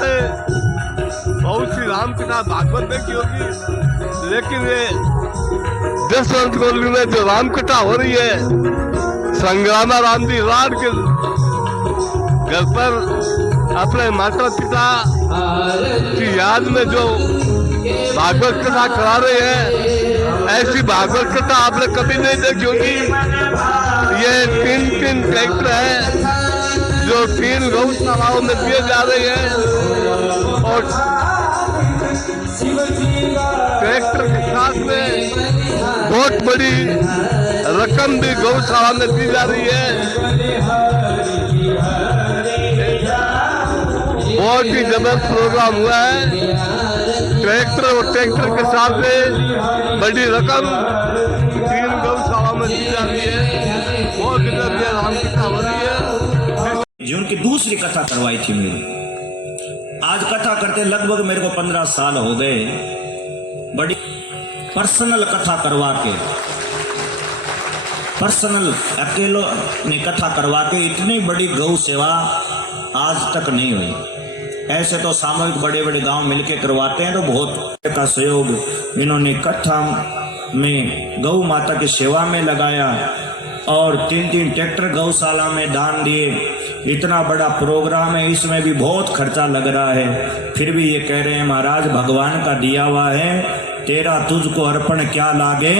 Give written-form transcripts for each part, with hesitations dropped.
आपने बहुत सी राम कथा भागवत देखी होगी, लेकिन ये जसवंत कॉलोनी में जो राम कथा हो रही है, संग्रामा राम जी राड के घर पर अपने माता पिता की याद में जो भागवत कथा करा रहे हैं, ऐसी भागवत कथा आपने कभी नहीं देखी होगी। ये तीन ट्रैक्टर है जो 3 गौशालाओं में दिए जा रहे हैं और ट्रैक्टर के साथ में बहुत बड़ी रकम भी गौशाला में दी जा रही है। बहुत ही जबरदस्त प्रोग्राम हुआ है। ट्रैक्टर और ट्रैक्टर के साथ में बड़ी रकम 3 गौशाला में दी जा रही है। बहुत राम कथा हो रही है। जी उनकी दूसरी कथा करवाई थी मेरी। आज कथा करते लगभग मेरे को 15 साल हो गए। बड़ी पर्सनल कथा करवा के, पर्सनल अकेलो ने कथा करवा के इतनी बड़ी गौ सेवा आज तक नहीं हुई। ऐसे तो सामूहिक बड़े बड़े गांव मिलके करवाते हैं तो बहुत का सहयोग इन्होंने कथा में गौ माता की सेवा में लगाया और 3 ट्रैक्टर गौशाला में दान दिए। इतना बड़ा प्रोग्राम है, इसमें भी बहुत खर्चा लग रहा है, फिर भी ये कह रहे हैं महाराज भगवान का दिया हुआ है, तेरा तुझको अर्पण क्या लागे,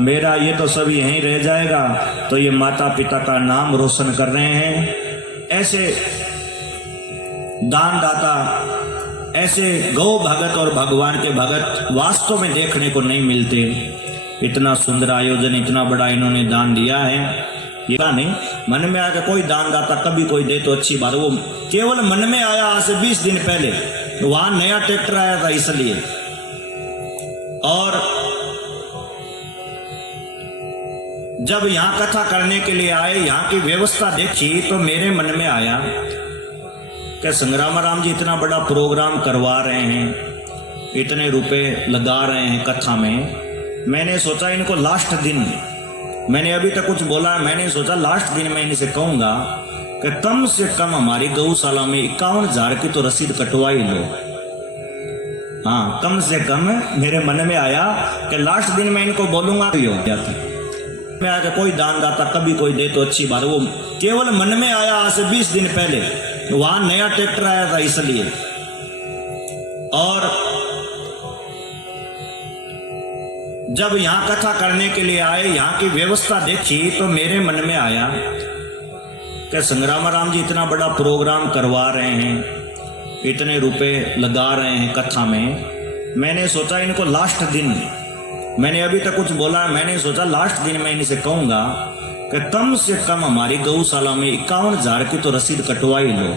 मेरा ये तो सब यहीं रह जाएगा। तो ये माता पिता का नाम रोशन कर रहे हैं। ऐसे दान दाता, ऐसे गौ भगत और भगवान के भगत वास्तव में देखने को नहीं मिलते। इतना सुंदर आयोजन, इतना बड़ा इन्होंने दान दिया है। ये नहीं मन में आकर कोई दान दाता कभी कोई दे तो अच्छी बात, वो केवल मन में आया आज से 20 दिन पहले, तो वहां नया ट्रैक्टर आया था इसलिए। और जब यहाँ कथा करने के लिए आए, यहाँ की व्यवस्था देखी तो मेरे मन में आया कि संग्रामा राम जी इतना बड़ा प्रोग्राम करवा रहे हैं, इतने रुपए लगा रहे हैं कथा में। मैंने सोचा इनको लास्ट दिन, मैंने अभी तक कुछ बोला, मैंने सोचा लास्ट दिन मैं इनसे कहूंगा कि कम से कम हमारी गौशाला में 51,000 की तो रसीद कटवा ही लो। हाँ, कम से कम मेरे मन में आया कि लास्ट दिन मैं इनको बोलूंगा तो हो गया था। मैं आके कोई दान दाता कभी कोई दे तो अच्छी बात, वो केवल मन में आया आज से 20 दिन पहले, तो वहां नया ट्रैक्टर आया था इसलिए। और जब यहाँ कथा करने के लिए आए, यहाँ की व्यवस्था देखी तो मेरे मन में आया कि संग्रामा राम जी इतना बड़ा प्रोग्राम करवा रहे हैं, इतने रुपए लगा रहे हैं कथा में। मैंने सोचा इनको लास्ट दिन, मैंने अभी तक कुछ बोला, मैंने सोचा लास्ट दिन मैं इनसे कहूंगा कि कम से कम हमारी गौशाला में 51,000 की तो रसीद कटवा ही लो।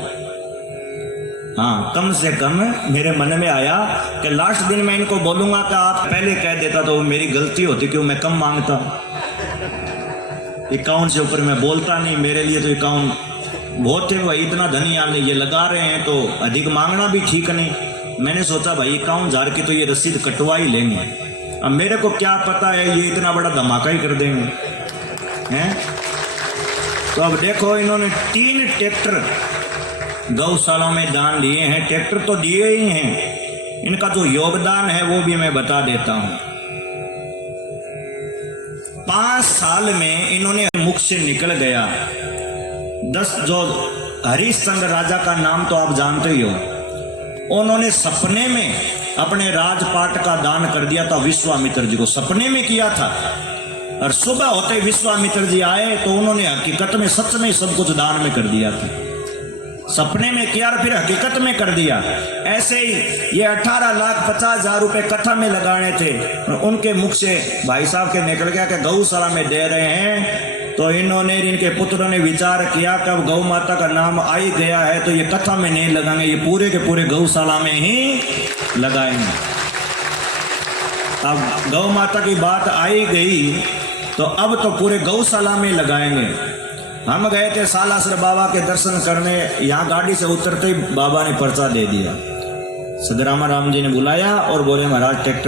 हाँ, कम से कम मेरे मन में आया कि लास्ट दिन मैं इनको बोलूंगा कि आप पहले कह देता तो मेरी गलती होती, क्यों मैं कम मांगता। 51 से ऊपर मैं बोलता नहीं, मेरे लिए तो 51 बहुत है भाई, इतना धनी आपने ये लगा रहे हैं तो अधिक मांगना भी ठीक नहीं। मैंने सोचा भाई 51,000 की तो ये रसीद कटवा ही लेंगे। अब मेरे को क्या पता है ये इतना बड़ा धमाका ही कर देंगे हैं। तो अब देखो इन्होंने 3 ट्रैक्टर गौशाला में दान दिए हैं। ट्रैक्टर तो दिए ही हैं, इनका जो योगदान है वो भी मैं बता देता हूं। 5 साल में इन्होंने मुख से निकल गया 10, जो हरिश्चंद्र राजा का नाम तो आप जानते ही हो, उन्होंने सपने में अपने राजपाट का दान कर दिया था विश्वामित्र जी को, सपने में किया था। और सुबह होते विश्वामित्र जी आए तो उन्होंने हकीकत में सच में सब कुछ दान में कर दिया था। सपने में किया और फिर हकीकत में कर दिया। ऐसे ही ये 18,50,000 रुपए कथा में लगाने थे, उनके मुख से भाई साहब के निकल गया कि गौशाला में दे रहे हैं। तो इन्होंने, इनके पुत्रों ने विचार किया कि अब गौ माता का नाम आ ही गया है तो ये कथा में नहीं लगाएंगे, ये पूरे के पूरे गौशाला में ही लगाएंगे। अब गौ माता की बात आई गई तो अब तो पूरे गौशाला में लगाएंगे। हम गए थे सालासर बाबा के दर्शन करने, यहाँ गाड़ी से उतरते ही बाबा ने पर्चा दे दिया। संग्रामा राम जी ने बुलाया और बोले महाराज ट्रैक्टर